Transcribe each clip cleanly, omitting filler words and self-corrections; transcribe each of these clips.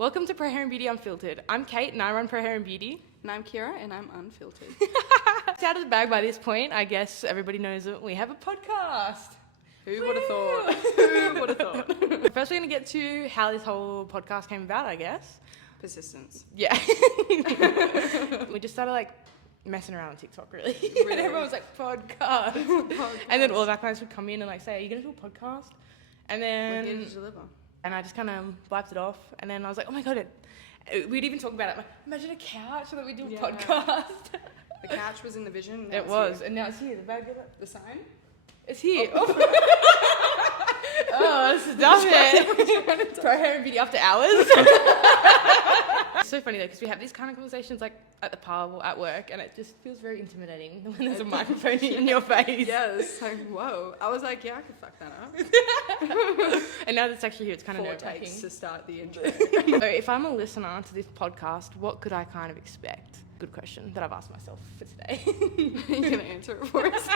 Welcome to Pro Hair Beauty Unfiltered. I'm Kate and I run Pro Hair Beauty. And I'm Keira and I'm unfiltered. It's out of the bag by this point. I guess everybody knows that we have a podcast. Who would have thought? Who would have thought? First, we're going to get to how this whole podcast came about, I guess. Persistence. Yeah. We just started messing around on TikTok, really. And everyone was like, podcast. And then all of our clients would come in and say, are you going to do a podcast? And then... We're here to deliver. And I just kind of wiped it off. And then I was like, oh my God. We'd even talk about it. Imagine a couch so that we do a podcast. The couch was in the vision. It was. And now it's here. The bag of it. The sign? It's here. Oh, stop it. Pro Hair Beauty After Hours. It's so funny though, because we have these kind of conversations at the pub or at work, and it just feels very intimidating when there's a microphone in your face. Yes. Whoa. I was like, yeah, I could fuck that up. And now that's actually here, it's kind of 4 nerve-wracking. takes to start the intro. So if I'm a listener to this podcast, what could I kind of expect? Good question that I've asked myself for today. You're going to answer it for us.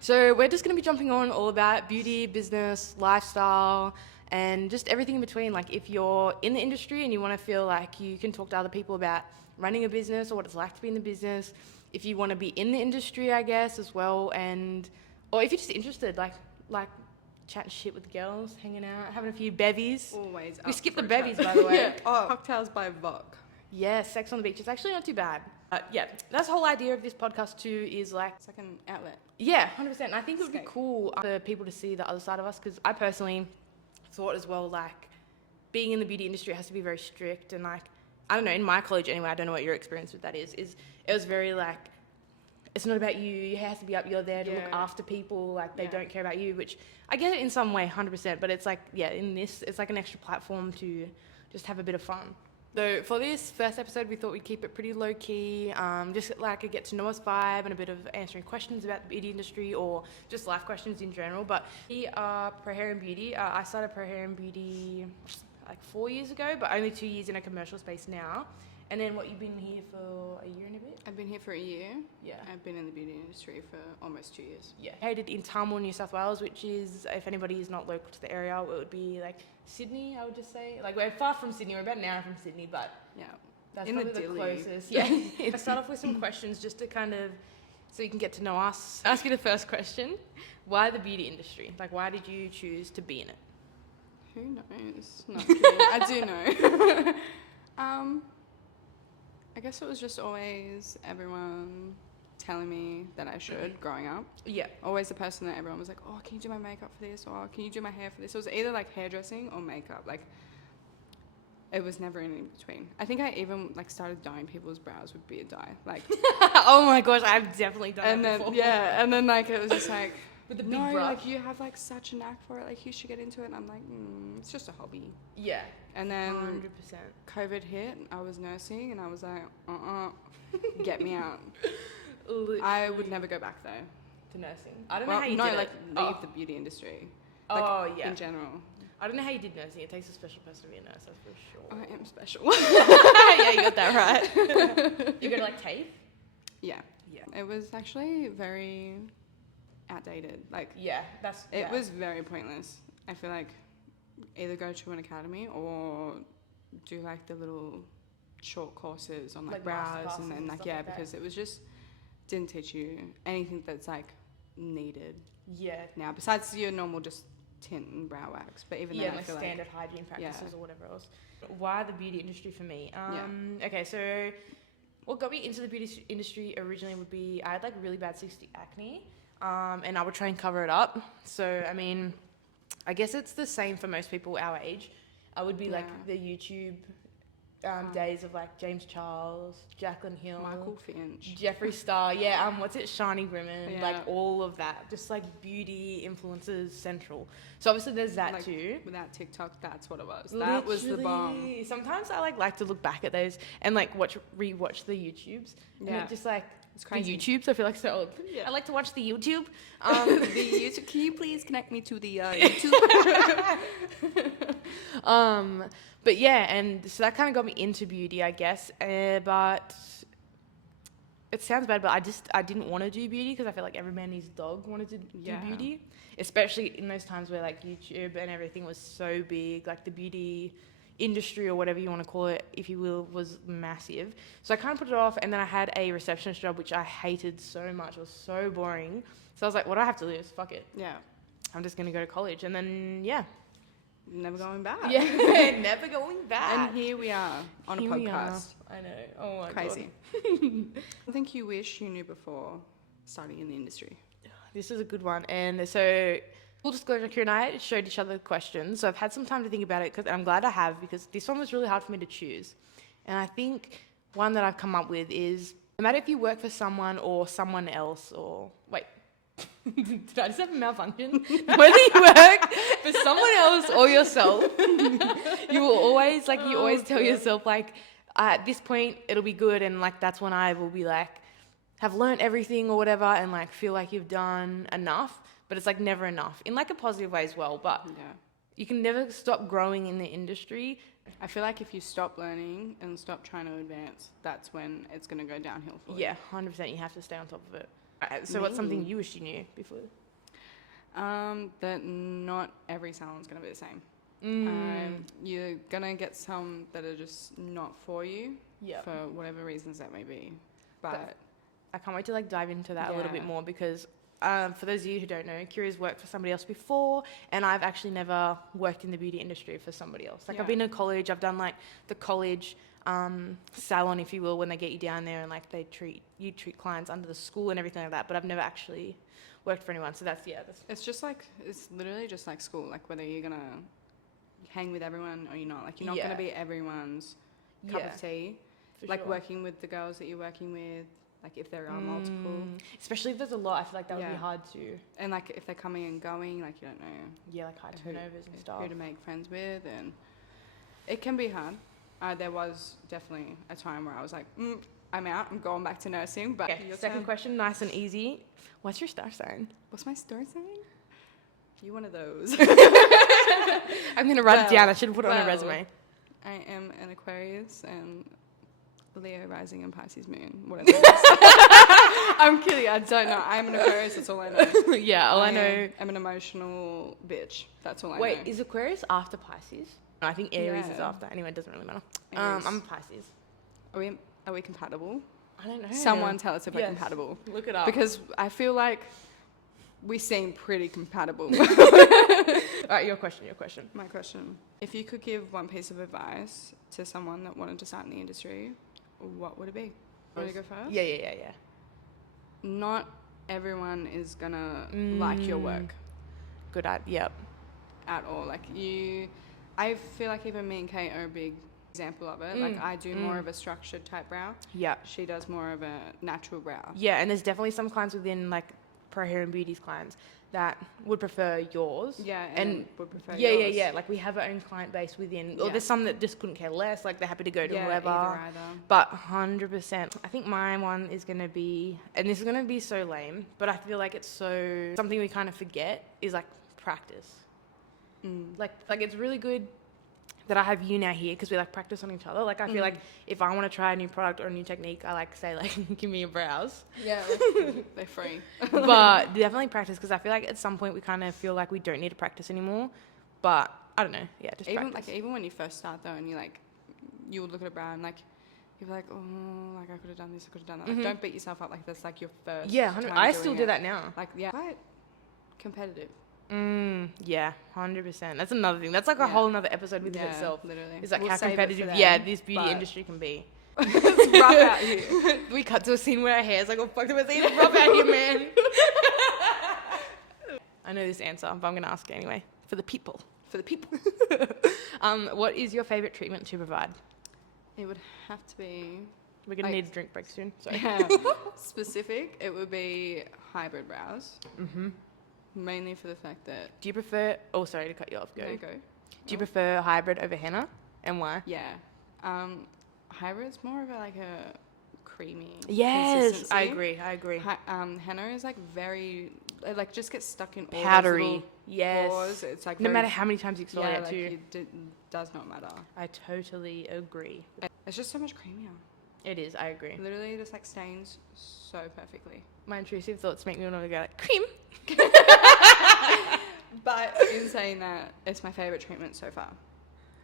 So we're just going to be jumping on all about beauty, business, lifestyle, and just everything in between. If you're in the industry and you want to feel like you can talk to other people about running a business or what it's like to be in the business, if you want to be in the industry, I guess, as well, or if you're just interested, like chatting shit with the girls, hanging out, having a few bevies. Always. We skipped the bevies, by the way. Yeah. Oh, cocktails by Vogue. Yeah, sex on the beach. It's actually not too bad. Yeah, that's the whole idea of this podcast too, is It's like an outlet. Yeah, 100%. And I think it would be cool for people to see the other side of us, because I personally thought as well, being in the beauty industry has to be very strict, and I don't know, in my college anyway, I don't know what your experience with that is it was very it's not about you, it has to be up, you're there to look after people, they don't care about you, which I get it in some way, 100%, but it's in this, it's an extra platform to just have a bit of fun. So for this first episode, we thought we'd keep it pretty low-key, just a get to know us vibe and a bit of answering questions about the beauty industry or just life questions in general. But we are Pro Hair Beauty. I started Pro Hair Beauty 4 years ago, but only 2 years in a commercial space now. And then you've been here for a year and a bit? I've been here for a year. Yeah. I've been in the beauty industry for almost 2 years. Yeah. Located in Tamworth, New South Wales, which is, if anybody is not local to the area, it would be Sydney, I would just say. We're far from Sydney, we're about an hour from Sydney, but yeah, that's in probably the closest. Yeah. I'll start off with some questions just to so you can get to know us. Ask you the first question. Why the beauty industry? Why did you choose to be in it? Who knows? Not kidding. I do know. I guess it was just always everyone telling me that I should growing up. Yeah. Always the person that everyone was like, oh, can you do my makeup for this? Or can you do my hair for this? It was either hairdressing or makeup. It was never in between. I think I even started dyeing people's brows with beard dye. Oh my gosh, I've definitely done that before. Yeah, and then it was just with the big no, brush. You have such a knack for it. You should get into it. And I'm it's just a hobby. Yeah. And then 100%. COVID hit. I was nursing, and I was like, get me out. Literally. I would never go back though. To nursing. I don't know how you did it. Leave the beauty industry. Yeah. In general. I don't know how you did nursing. It takes a special person to be a nurse, that's for sure. I am special. Yeah, you got that right. You go to TAFE? Yeah. Yeah. It was actually very outdated. It was very pointless. I feel either go to an academy or do the little short courses on brows and then because it was just didn't teach you anything that's needed. Yeah. Now besides your normal just tint and brow wax, but even then I feel standard hygiene practices or whatever else. Why the beauty industry for me? Okay, so what got me into the beauty industry originally would be I had really bad 60 acne, and I would try and cover it up. So I guess it's the same for most people our age. I would be the YouTube days of James Charles, Jaclyn Hill, Michael Finch, Jeffree Star, what's it, Shani Grimond, all of that, just beauty influencers central. So obviously there's that too. Without TikTok, that's what it was. That was the bomb. Sometimes I like to look back at those and rewatch the YouTubes. And it just it's crazy. The YouTubes, I feel so old. Yeah. I like to watch the YouTube. The YouTube. Can you please connect me to the YouTube? But yeah, and so that kind of got me into beauty, I guess. But it sounds bad, but I didn't want to do beauty because I feel like every man and his dog wanted to do beauty, especially in those times where like YouTube and everything was so big, like the beauty industry or whatever you want to call it, if you will, was massive. So I kind of put it off, and then I had a receptionist job which I hated so much. It was so boring. So I was like, what do I have to lose? Fuck it. Yeah. I'm just going to go to college. And then, Never going back. Yeah, never going back. And here we are on a podcast. I know. Oh my Crazy. God. I think you wish you knew before starting in the industry. This is a good one. And so, full disclosure, Kira and I showed each other questions. So I've had some time to think about it, and I'm glad I have, because this one was really hard for me to choose. And I think one that I've come up with is, no matter if you work for someone or someone else, or wait, did I just have a malfunction? Whether you work for someone else or yourself, you will always, like, you always tell yourself, like, at this point, it'll be good, and, like, that's when I will be, like, have learned everything or whatever, and, like, feel like you've done enough, but it's, like, never enough, in, like, a positive way as well, but you can never stop growing in the industry. I feel like if you stop learning and stop trying to advance, that's when it's going to go downhill for you. Yeah, 100%, you have to stay on top of it. So what's something you wish you knew before? That not every salon's going to be the same. You're going to get some that are just not for you for whatever reasons that may be. But I can't wait to like dive into that a little bit more, because for those of you who don't know, Kira's worked for somebody else before, and I've actually never worked in the beauty industry for somebody else. Like I've been in college, I've done like the college salon, if you will, when they get you down there and like you treat clients under the school and everything like that, but I've never actually worked for anyone. So that's it's literally just like school, like whether you're gonna hang with everyone or you're not, like you're not gonna be everyone's cup of tea, like working with the girls that you're working with, like if there are multiple, especially if there's a lot, I feel like that would be hard to, and like if they're coming and going, like you don't know like high turnovers and stuff, who to make friends with, and it can be hard. There was definitely a time where I was like, I'm out, I'm going back to nursing. But second question, nice and easy. What's your star sign? What's my star sign? You one of those. I'm going to write it down. I should have put it on a resume. I am an Aquarius and Leo rising and Pisces moon. What are those? I'm kidding. I don't know. I'm an Aquarius. That's all I know. All I know. I'm an emotional bitch. That's all I know. Wait, is Aquarius after Pisces? No, I think Aries is after. Anyway, it doesn't really matter. I'm a Pisces. Are we compatible? I don't know. Someone tell us if we're compatible. Look it up. Because I feel like we seem pretty compatible. All right, your question. My question. If you could give one piece of advice to someone that wanted to start in the industry, what would it be? Want to go first? Yeah. Not everyone is gonna like your work. Good at, At all. Like I feel like even me and Kate are a big example of it. Like I do more of a structured type brow. Yeah. She does more of a natural brow. Yeah, and there's definitely some clients within like Pro Hair and Beauty's clients that would prefer yours. Yeah, and would prefer yours. Yeah. Like we have our own client base within, or there's some that just couldn't care less. Like they're happy to go to whoever. Either. But 100%, I think my one is going to be, and this is going to be so lame, but I feel like it's something we kind of forget is like practice. Like it's really good that I have you now here because we like practice on each other. Like I feel like if I want to try a new product or a new technique, I like say like give me your brows. Yeah, they're free. But definitely practice, because I feel like at some point we kind of feel like we don't need to practice anymore. But I don't know. Yeah, just practice. Even when you first start though, and you would look at a brow and like you're like, oh, like I could have done this, I could have done that. Like, don't beat yourself up like that's like your first. Yeah, time I still do that now. Like quite competitive. Yeah, 100%. That's another thing. That's like a whole another episode within itself. Literally. It's like we'll how competitive, this beauty industry can be. It's rough out here. We cut to a scene where our hair's like, oh fuck, it's rough out here, man. I know this answer, but I'm gonna ask it anyway. For the people. What is your favorite treatment to provide? It would have to be. We're gonna need a drink break soon. Sorry. Specific. It would be hybrid brows. Mainly for the fact that... Do you prefer... Oh, sorry to cut you off. Go. No, go. Do you prefer hybrid over henna? And why? Yeah. Hybrid's more of a creamy consistency. I agree. Henna is like very... It like just gets stuck in all powdery. Those pores. It's like no matter how many times you exfoliate it too. It does not matter. I totally agree. It's just so much creamier. It is, I agree. Literally just like stains so perfectly. My intrusive thoughts make me want to go like, cream. But in saying that, it's my favourite treatment so far.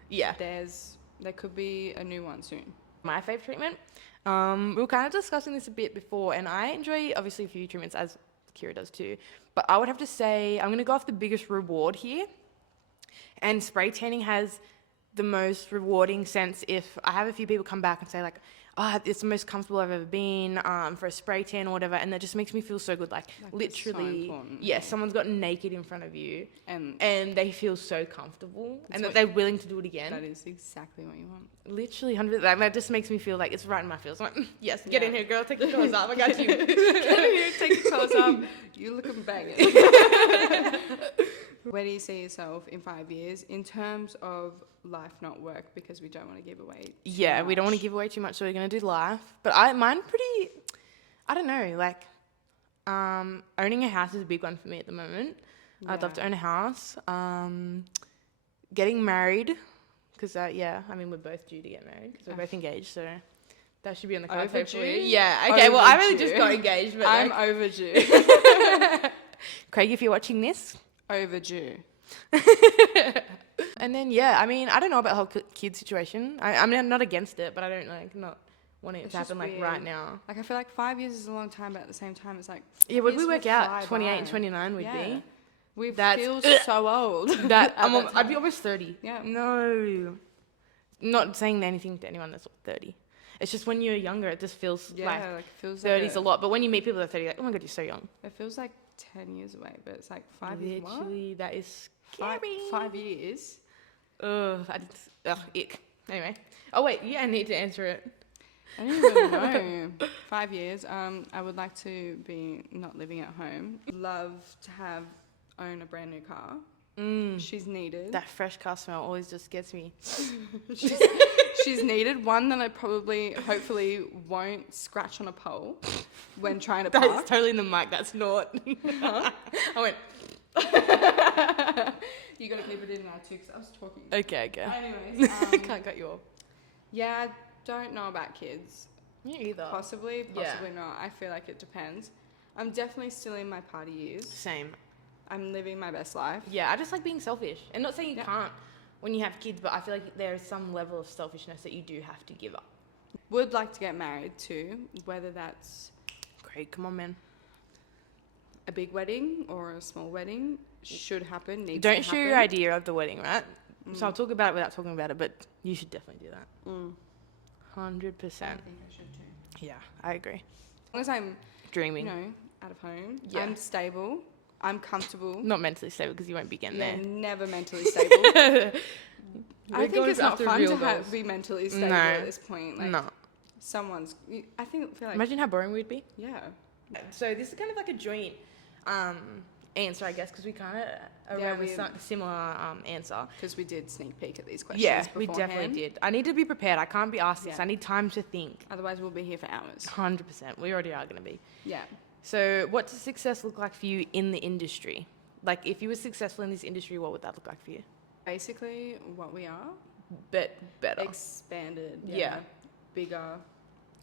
Yeah. There could be a new one soon. My favourite treatment, we were kind of discussing this a bit before, and I enjoy obviously a few treatments, as Keira does too, but I would have to say I'm going to go off the biggest reward here, and spray tanning has the most rewarding sense. If I have a few people come back and say like, oh, it's the most comfortable I've ever been for a spray tan or whatever, and that just makes me feel so good. Like literally, so someone's got naked in front of you, and they feel so comfortable, and that they're willing to do it again. That is exactly what you want. Literally, 100%. That just makes me feel like it's right in my feels. I'm like, yes, get in here, girl. Take your clothes off. I got you. Get in here, take your clothes off. You looking banging. Where do you see yourself in 5 years in terms of life, not work? Because we don't want to give away too much. We don't want to give away too much, so we're going to do life. But mine pretty, I don't know, like owning a house is a big one for me at the moment. Yeah. I'd love to own a house. Getting married, because I mean, we're both due to get married because we're both engaged, so that should be on the cards hopefully. Yeah, okay, well, I really just got engaged. But I'm overdue. Craig, if you're watching this, overdue. And then I mean, I don't know about the whole kid situation. I mean, I'm not against it, but I don't not wanting it to happen like right now. Like I feel like 5 years is a long time, but at the same time it's like, would we work out 28 and 29 would be? We feel so old. I'd be almost 30. Yeah. No, not saying anything to anyone that's 30. It's just when you're younger, it just feels like it feels 30 is a lot. But when you meet people that are 30, like, oh my god, you're so young. It feels like 10 years away, but it's like 5 years. Literally, that is scary. 5 years. Ugh, ick. Anyway. Oh wait, I need to answer it. I don't even know. 5 years. I would like to be not living at home. Love to own a brand new car. She's needed. That fresh car smell always just gets me. She's needed. One that I hopefully won't scratch on a pole when trying to park. That's totally in the mic. That's not. I went. You got to keep it in now too, because I was talking. Okay. Anyways, can't cut you off. Yeah, I don't know about kids. Me either. Possibly not. I feel like it depends. I'm definitely still in my party years. Same. I'm living my best life. Yeah, I just like being selfish. And not saying you can't when you have kids, but I feel like there is some level of selfishness that you do have to give up. Would like to get married too, whether that's... Great, come on, man. A big wedding or a small wedding should happen, Don't share your idea of the wedding, right? So I'll talk about it without talking about it, but you should definitely do that. 100%. I think I should too. Yeah, I agree. As long as I'm dreaming, out of home, I'm stable, I'm comfortable. Not mentally stable, because you won't be getting there. Never mentally stable. I think it's not fun to be mentally stable at this point. Like, no. I feel like... Imagine how boring we'd be. Yeah. So this is kind of like a joint answer, I guess, because we kind of arrived with a similar answer. Because we did sneak peek at these questions beforehand. We definitely did. I need to be prepared. I can't be asked this. I need time to think. Otherwise, we'll be here for hours. 100%. We already are going to be. Yeah. So what does success look like for you in the industry? Like, if you were successful in this industry, what would that look like for you? Basically, what we are. But better. Expanded. Yeah. Bigger.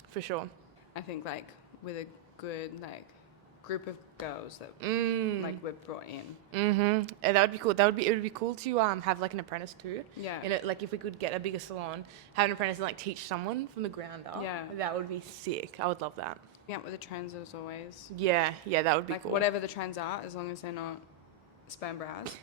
For sure. I think, like, with a good, like, group of girls that like we've brought in. And that would be cool. It would be cool to have like an apprentice too. Yeah. And like if we could get a bigger salon, have an apprentice and like teach someone from the ground up. Yeah. That would be sick. I would love that. Yeah, with the trends as always. Yeah, that would be like cool. Whatever the trends are, as long as they're not sperm brows,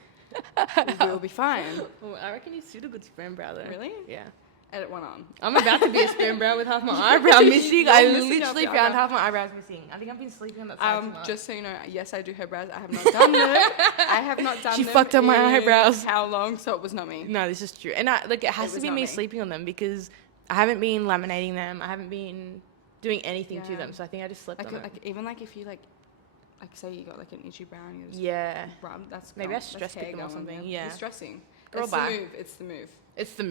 we'll be fine. Well, I reckon you suit a good sperm brow though. Really? Yeah. Edit one on. I'm about to be a sperm brow with half my eyebrow missing. I literally found half my eyebrows missing. I think I've been sleeping on that side too much. Just so you know, yes, I do her brows. I have not done them. She fucked up my eyebrows. How long? So it was not me. No, this is true. And it has to be me sleeping on them because I haven't been laminating them. I haven't been doing anything to them. So I think I just slept on them. Like even like if you like say you got like an itchy brow and you just rub, that's maybe I stress pick them or something. Yeah. You're stressing. Girl, It's the move. It's the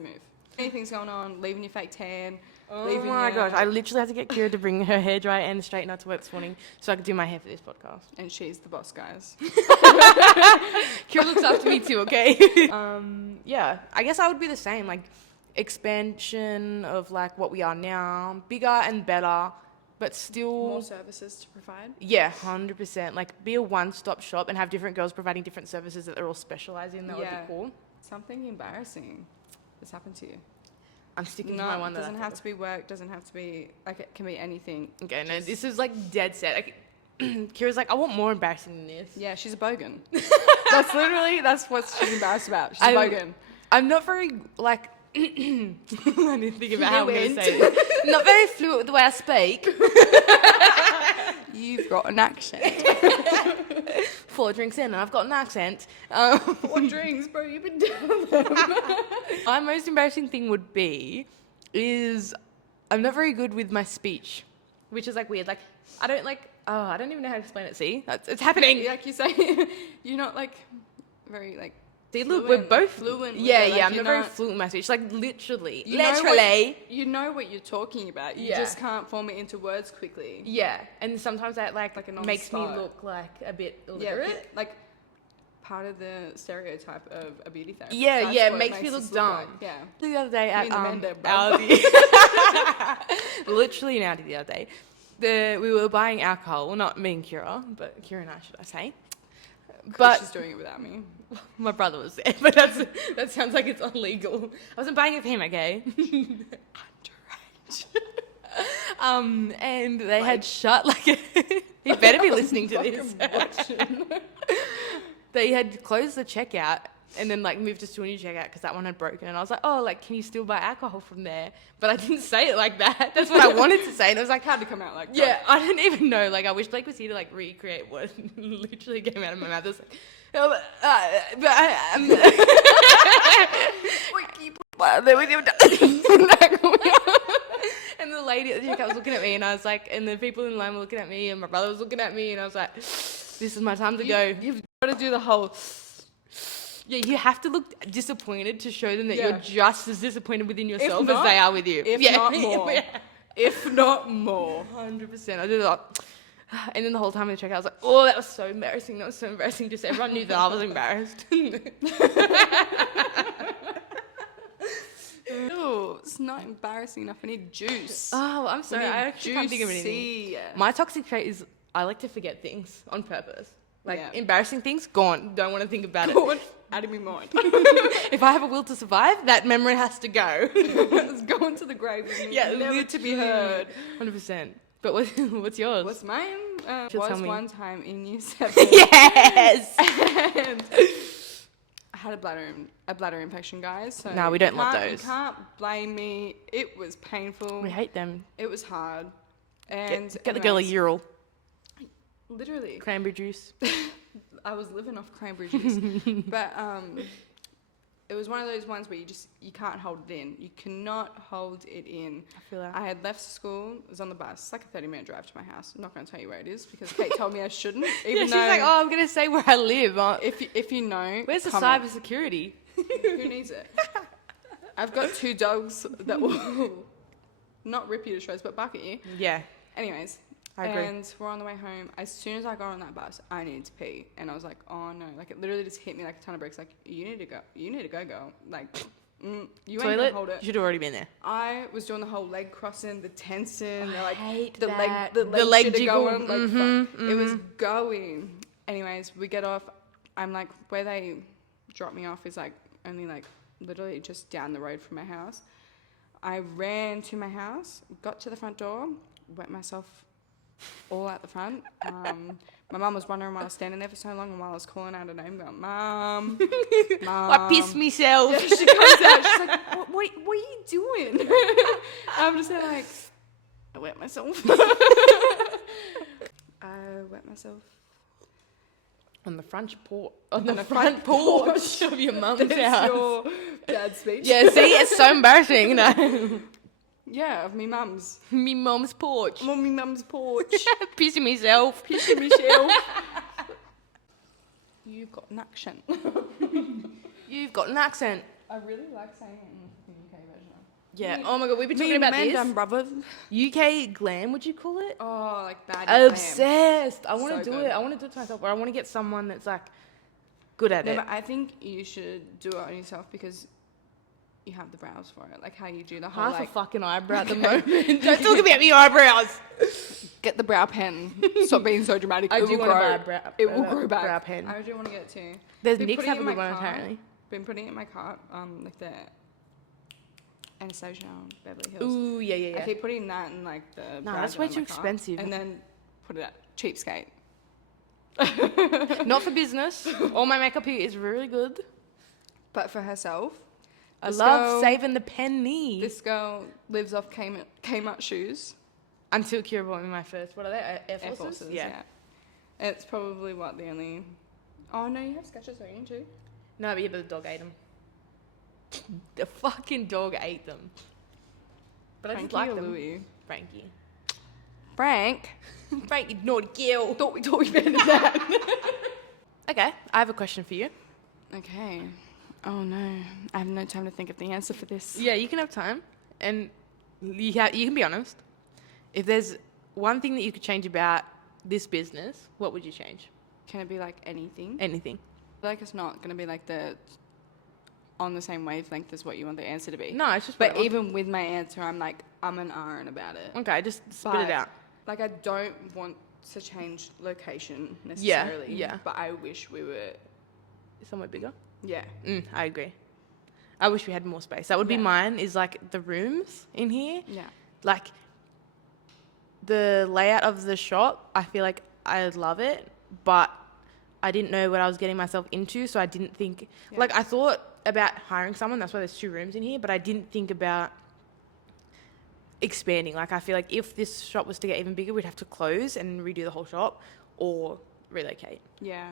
move. Anything's going on, leaving your fake tan. Oh my gosh, I literally had to get Keira to bring her hair dryer and straightener to work this morning so I could do my hair for this podcast. And she's the boss, guys. Keira looks after me too, okay? I guess I would be the same. Like, expansion of like what we are now, bigger and better, but still More services to provide. Yeah, 100%. Like be a one-stop shop and have different girls providing different services that they're all specialised in. That would be cool. Something embarrassing that's happened to you. I'm sticking to my one. Doesn't have to be work. Doesn't have to be like it can be anything. Okay, no, this is like dead set. Like, Kira's like, I want more embarrassing than this. Yeah, she's a bogan. that's what she's embarrassed about. She's a bogan. I'm not very like. I didn't think about how I'm going to say it. Not very fluent with the way I speak. You've got an accent. 4 drinks in and I've got an accent. 4 drinks, bro. You've been down them. My most embarrassing thing would be is I'm not very good with my speech, which is like weird. Like I don't even know how to explain it. See, it's happening. Like you say, you're not like very like. See, look, we're both fluent. Yeah, I'm not very fluent in my speech. Like literally. You know what you're talking about. You just can't form it into words quickly. Yeah, and sometimes that like a makes me look like a bit illiterate. Like part of the stereotype of a beauty therapist. Yeah, it makes me look dumb. Like. Yeah. The other day at Audi. Literally an Audi the other day. We were buying alcohol. Well, not me and Kira, but Kira and I, should I say. But she's doing it without me. My brother was there, but that sounds like it's illegal. I wasn't buying it for him, okay? Underage. And they had shut like he better be listening to this. They had closed the checkout and then like moved us to a new checkout because that one had broken. And I was like, oh, like can you still buy alcohol from there? But I didn't say it like that. That's what I wanted to say, and it was like hard to come out like that. Yeah, I didn't even know. Like I wish Blake was here to like recreate what literally came out of my mouth. It was like. And the lady at the checkout was looking at me, and I was like, and the people in line were looking at me, and my brother was looking at me, and I was like, this is my time to go. You've got to do the whole. Yeah, you have to look disappointed to show them that you're just as disappointed within yourself as they are with you. If not more. If not more. 100%. I did that. And then the whole time in the checkout, I was like, oh, that was so embarrassing. That was so embarrassing. Just everyone knew that I was embarrassed. Ew, it's not embarrassing enough. I need juice. Oh, I'm sorry. I actually can't think of anything. My toxic trait is I like to forget things on purpose. Like embarrassing things, gone. Don't want to think about it. Out of my mind. If I have a will to survive, that memory has to go. It's going to the grave with me. Yeah, never to be heard. 100%. But what's yours? What's mine? Was one time in year 7. Yes! And I had a bladder infection, guys. So no, we don't love those. You can't blame me. It was painful. We hate them. It was hard. And get the girl a Ural. Literally. Cranberry juice. I was living off cranberry juice. But it was one of those ones where you can't hold it in. You cannot hold it in. I feel that. I had left school, was on the bus. It's like a 30-minute drive to my house. I'm not going to tell you where it is because Kate told me I shouldn't. Even she's like, oh, I'm going to say where I live. If you know, where's the cyber security? Who needs it? I've got 2 dogs that will not rip you to shreds, but bark at you. Yeah. Anyways. I agree. And we're on the way home. As soon as I got on that bus, I needed to pee. And I was like, oh no. Like it literally just hit me like a ton of bricks. Like, you need to go. You need to go, girl. Like, you ain't gonna hold it. You should have already been there. I was doing the whole leg crossing, the tensing. I hate the that. The leg jiggle. Going, like, it was going. Anyways, we get off. I'm like, where they drop me off is like only like literally just down the road from my house. I ran to my house, got to the front door, wet myself all out the front. My mum was wondering why I was standing there for so long and while I was calling out her name, going, Mum, Mum. I pissed myself. Yeah, she comes out, she's like, what are you doing? I'm just there like, I wet myself. I wet myself. On the front porch. On the front porch of your mum's house. Your dad's speech. Yeah, see, it's so embarrassing, you know. Yeah, of me mum's. Me mum's porch. Me mum's porch. Pissing myself. Pissing myself. You've got an accent. You've got an accent. I really like saying it in the UK version. Yeah. Oh my god, we've been talking about this. Brother. UK glam, would you call it? Oh, like bad. Obsessed. Glam. I want to do it. I want to do it to myself, or I want to get someone that's like good at it. But I think you should do it on yourself because you have the brows for it. Like how you do the whole Half like a fucking eyebrow at the moment. Don't talk about me eyebrows. get the brow pen. Stop being so dramatic. I It do will want to grow. buy a brow. It will grow back. Brow pen. I do want to get it too. There's Been Nick's putting have it a in good my one cart. apparently. Been putting it in my cart. Like the Anastasia on Beverly Hills. Ooh, yeah. I keep putting that in like the. Nah, brow that's gel way in too my cart, expensive. And then put it at cheapskate. Not for business. All my makeup here is really good. But for herself, I love saving the penny. this girl lives off Kmart shoes. Until Kira bought me my first. What are they? Air Forces? Yeah. It's probably the only. Oh no, you have Skechers, don't you too? No, but the dog ate them. The fucking dog ate them. But I just like them. Louis? Frankie. Frank. Frank, you naughty girl. Thought we talked about that. Okay, I have a question for you. Okay. Oh no, I have no time to think of the answer for this. Yeah, you can have time, and you can be honest. If there's one thing that you could change about this business, what would you change? Can it be like anything? Anything. I feel like it's not going to be like on the same wavelength as what you want the answer to be. No, it's just. But whatever. even with my answer, I'm like, I'm an iron about it. Okay, just spit it out. Like, I don't want to change location necessarily. Yeah. But I wish we were. Somewhere bigger. Yeah. I agree. I wish we had more space. That would be mine. Is like the rooms in here. Yeah. Like the layout of the shop. I feel like I love it, but I didn't know what I was getting myself into, so I didn't think. Yeah. Like I thought about hiring someone. That's why there's 2 rooms in here, but I didn't think about expanding. Like I feel like if this shop was to get even bigger, we'd have to close and redo the whole shop or relocate. Yeah.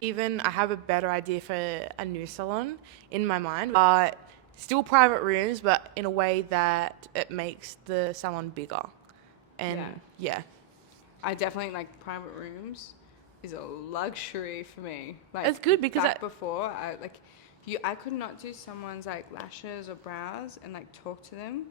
Even I have a better idea for a new salon in my mind, but still private rooms, but in a way that it makes the salon bigger. And yeah. I definitely like private rooms is a luxury for me. Like It's good because before I could not do someone's like lashes or brows and like talk to them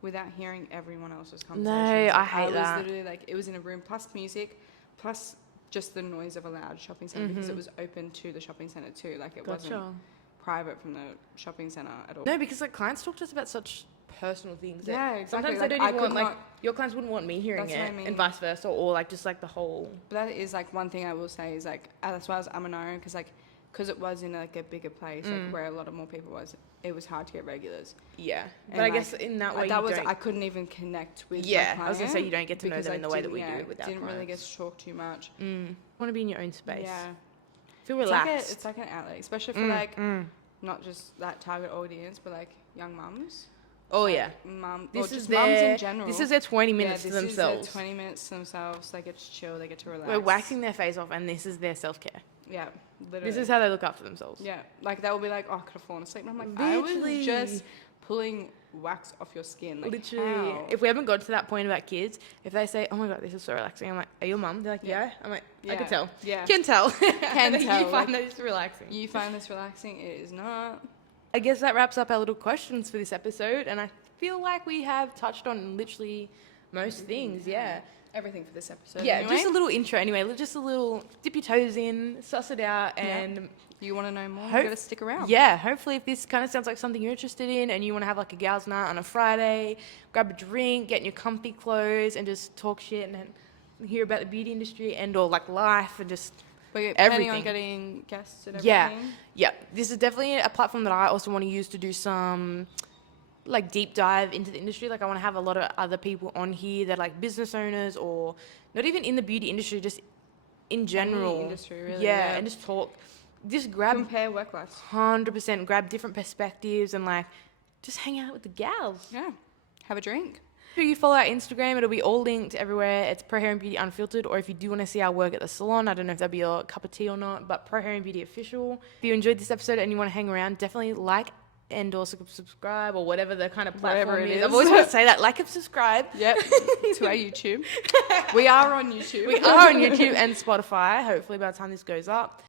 without hearing everyone else's conversations. No, Like, I hate that. I was literally like, it was in a room plus music, plus just the noise of a loud shopping centre because it was open to the shopping centre too. Like it wasn't private from the shopping centre at all. No, because like clients talk to us about such personal things. Yeah, exactly. Sometimes Like, they I don't even could want not- your clients wouldn't want me hearing That's it, what I mean. and vice versa, or like just like the whole. But that is like one thing I will say is like as far as I'm an iron because it was in like a bigger place like where a lot of more people was. It was hard to get regulars. Yeah, And, but I like, guess in that way I couldn't even connect with. Yeah, my I was gonna say client you don't get to know because them I in the way that we didn't- do with our didn't really get clients. to talk too much. Want to be in your own space. Yeah, Feel relaxed. It's like an outlet, especially for not just that target audience, but like young mums. Oh yeah. Mums This or is just mums their. in general. This is their 20 minutes yeah, to themselves. Is their 20 minutes to themselves. They get to chill. They get to relax. We're waxing their face off, and this is their self-care. Yeah, literally. This is how they look after themselves. Yeah, like they will be like, "Oh, I could have fallen asleep," and I'm like, Literally. "I was just pulling wax off your skin." Like, Literally. how? If we haven't got to that point about kids, if they say, "Oh my god, this is so relaxing," I'm like, "Are you a mum?" They're like, "Yeah." I'm like, "I can tell." Yeah, Can tell. Can tell. You find that it's relaxing. You find this relaxing? It is not. I guess that wraps up our little questions for this episode, and I feel like we have touched on literally most things. Yeah. Everything for this episode. Yeah, anyway. just a little intro anyway. Just a little dip your toes in, suss it out, and you want to know more, you got to stick around. yeah, hopefully if this kind of sounds like something you're interested in and you want to have like a gals night on a Friday, grab a drink, get in your comfy clothes and just talk shit and hear about the beauty industry and or like life and just We're planning everything. on getting guests and everything. Yeah, this is definitely a platform that I also want to use to do some like deep dive into the industry. Like I want to have a lot of other people on here that are like business owners or not even in the beauty industry, just in general. Any industry, really. Yeah, and just talk. Just grab compare work lives. 100%. Grab different perspectives and like just hang out with the gals. Yeah, have a drink. If you follow our Instagram, it'll be all linked everywhere. It's Pro Hair Beauty Unfiltered. Or if you do want to see our work at the salon, I don't know if that'd be your cup of tea or not, but Pro Hair Beauty Official. If you enjoyed this episode and you want to hang around, definitely like and also subscribe or whatever the kind of platform Whatever it is. is. I've always wanted to say that. Like and subscribe. Yep, to our YouTube. We are on YouTube. We are on YouTube and Spotify, hopefully by the time this goes up.